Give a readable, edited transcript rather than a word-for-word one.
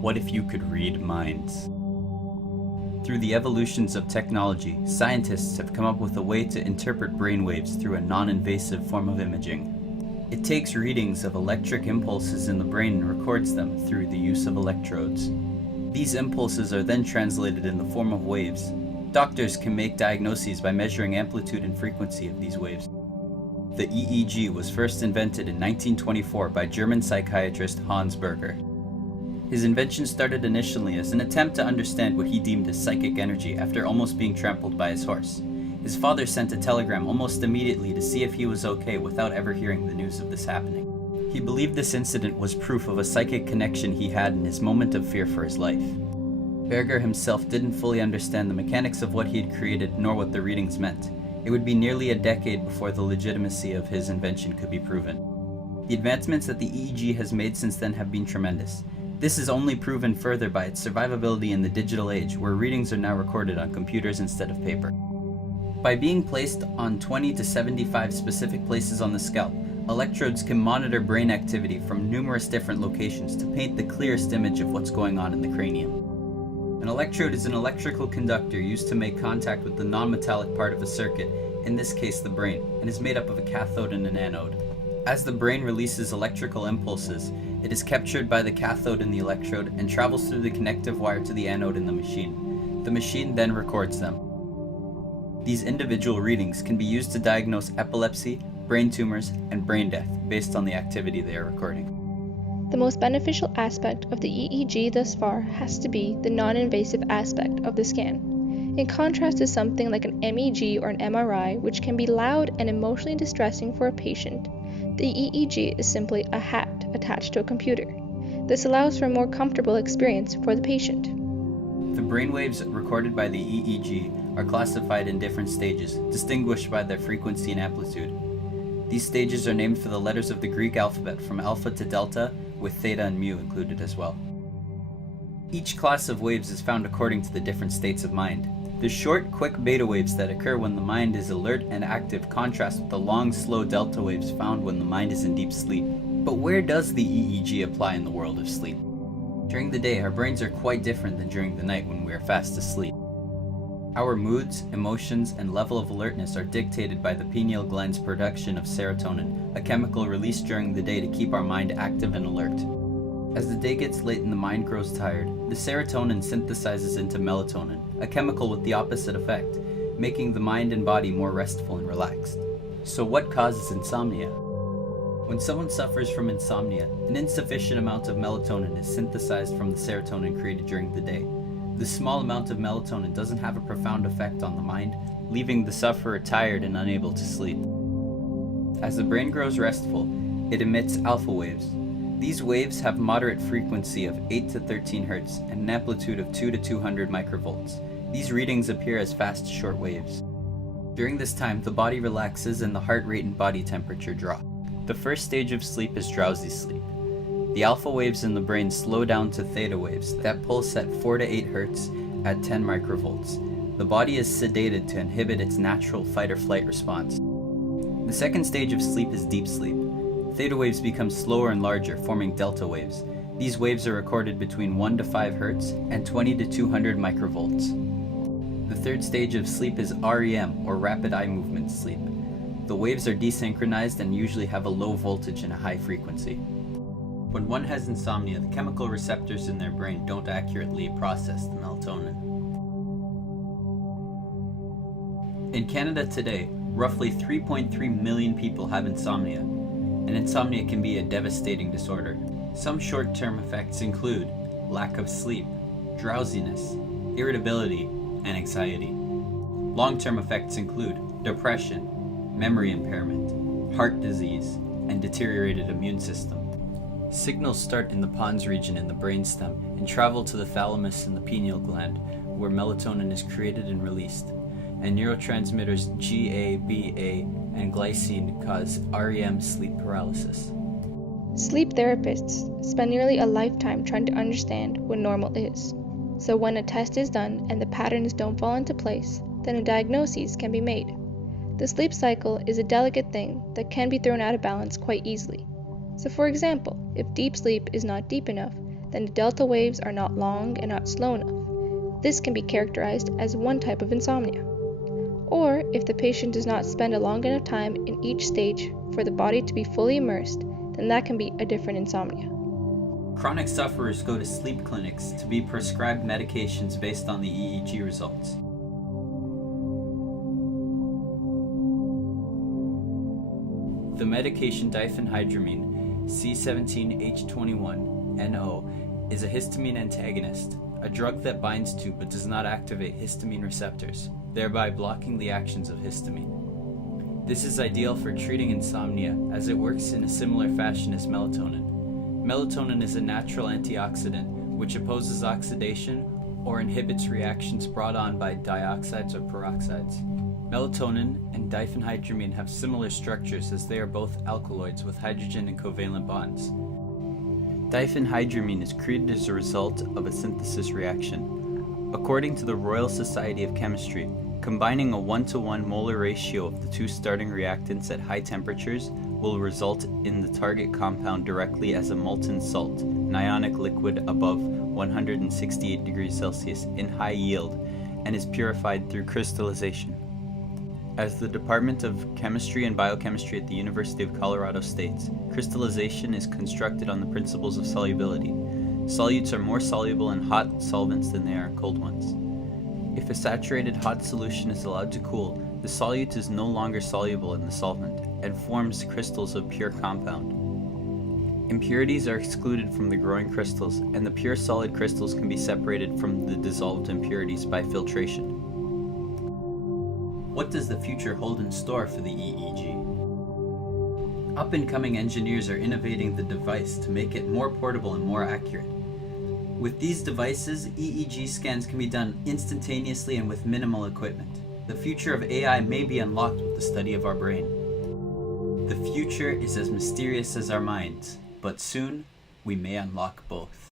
What if you could read minds? Through the evolutions of technology, scientists have come up with a way to interpret brainwaves through a non-invasive form of imaging. It takes readings of electric impulses in the brain and records them through the use of electrodes. These impulses are then translated in the form of waves. Doctors can make diagnoses by measuring amplitude and frequency of these waves. The EEG was first invented in 1924 by German psychiatrist Hans Berger. His invention started initially as an attempt to understand what he deemed as psychic energy after almost being trampled by his horse. His father sent a telegram almost immediately to see if he was okay without ever hearing the news of this happening. He believed this incident was proof of a psychic connection he had in his moment of fear for his life. Berger himself didn't fully understand the mechanics of what he had created nor what the readings meant. It would be nearly a decade before the legitimacy of his invention could be proven. The advancements that the EEG has made since then have been tremendous. This is only proven further by its survivability in the digital age, where readings are now recorded on computers instead of paper. By being placed on 20 to 75 specific places on the scalp, electrodes can monitor brain activity from numerous different locations to paint the clearest image of what's going on in the cranium. An electrode is an electrical conductor used to make contact with the non-metallic part of a circuit, in this case the brain, and is made up of a cathode and an anode. As the brain releases electrical impulses, it is captured by the cathode in the electrode and travels through the connective wire to the anode in the machine. The machine then records them. These individual readings can be used to diagnose epilepsy, brain tumors, and brain death based on the activity they are recording. The most beneficial aspect of the EEG thus far has to be the non-invasive aspect of the scan. In contrast to something like an MEG or an MRI, which can be loud and emotionally distressing for a patient, the EEG is simply a hat attached to a computer. This allows for a more comfortable experience for the patient. The brainwaves recorded by the EEG are classified in different stages, distinguished by their frequency and amplitude. These stages are named for the letters of the Greek alphabet from alpha to delta, with theta and mu included as well. Each class of waves is found according to the different states of mind. The short, quick beta waves that occur when the mind is alert and active contrast with the long, slow delta waves found when the mind is in deep sleep. But where does the EEG apply in the world of sleep? During the day, our brains are quite different than during the night when we are fast asleep. Our moods, emotions, and level of alertness are dictated by the pineal gland's production of serotonin, a chemical released during the day to keep our mind active and alert. As the day gets late and the mind grows tired, the serotonin synthesizes into melatonin, a chemical with the opposite effect, making the mind and body more restful and relaxed. So what causes insomnia? When someone suffers from insomnia, an insufficient amount of melatonin is synthesized from the serotonin created during the day. This small amount of melatonin doesn't have a profound effect on the mind, leaving the sufferer tired and unable to sleep. As the brain grows restful, it emits alpha waves. These waves have moderate frequency of 8 to 13 Hz and an amplitude of 2 to 200 microvolts. These readings appear as fast, short waves. During this time, the body relaxes and the heart rate and body temperature drop. The first stage of sleep is drowsy sleep. The alpha waves in the brain slow down to theta waves that pulse at 4 to 8 Hz at 10 microvolts. The body is sedated to inhibit its natural fight or flight response. The second stage of sleep is deep sleep. Theta waves become slower and larger, forming delta waves. These waves are recorded between 1 to 5 Hz and 20 to 200 microvolts. The third stage of sleep is REM, or rapid eye movement sleep. The waves are desynchronized and usually have a low voltage and a high frequency. When one has insomnia, the chemical receptors in their brain don't accurately process the melatonin. In Canada today, roughly 3.3 million people have insomnia, and insomnia can be a devastating disorder. Some short-term effects include lack of sleep, drowsiness, irritability, and anxiety. Long-term effects include depression, memory impairment, heart disease, and deteriorated immune system. Signals start in the pons region in the brainstem and travel to the thalamus and the pineal gland, where melatonin is created and released, and neurotransmitters GABA and glycine cause REM sleep paralysis. Sleep therapists spend nearly a lifetime trying to understand what normal is. So when a test is done and the patterns don't fall into place, then a diagnosis can be made. The sleep cycle is a delicate thing that can be thrown out of balance quite easily. So for example, if deep sleep is not deep enough, then the delta waves are not long and not slow enough. This can be characterized as one type of insomnia. Or, if the patient does not spend a long enough time in each stage for the body to be fully immersed, then that can be a different insomnia. Chronic sufferers go to sleep clinics to be prescribed medications based on the EEG results. The medication diphenhydramine C17H21-NO is a histamine antagonist, a drug that binds to but does not activate histamine receptors, thereby blocking the actions of histamine. This is ideal for treating insomnia as it works in a similar fashion as melatonin. Melatonin is a natural antioxidant which opposes oxidation or inhibits reactions brought on by dioxides or peroxides. Melatonin and diphenhydramine have similar structures as they are both alkaloids with hydrogen and covalent bonds. Diphenhydramine is created as a result of a synthesis reaction. According to the Royal Society of Chemistry, combining a 1-to-1 molar ratio of the two starting reactants at high temperatures will result in the target compound directly as a molten salt, an ionic liquid above 168 degrees Celsius in high yield, and is purified through crystallization. As the Department of Chemistry and Biochemistry at the University of Colorado states, crystallization is constructed on the principles of solubility. Solutes are more soluble in hot solvents than they are in cold ones. If a saturated hot solution is allowed to cool, the solute is no longer soluble in the solvent and forms crystals of pure compound. Impurities are excluded from the growing crystals, and the pure solid crystals can be separated from the dissolved impurities by filtration. What does the future hold in store for the EEG? Up-and-coming engineers are innovating the device to make it more portable and more accurate. With these devices, EEG scans can be done instantaneously and with minimal equipment. The future of AI may be unlocked with the study of our brain. The future is as mysterious as our minds, but soon we may unlock both.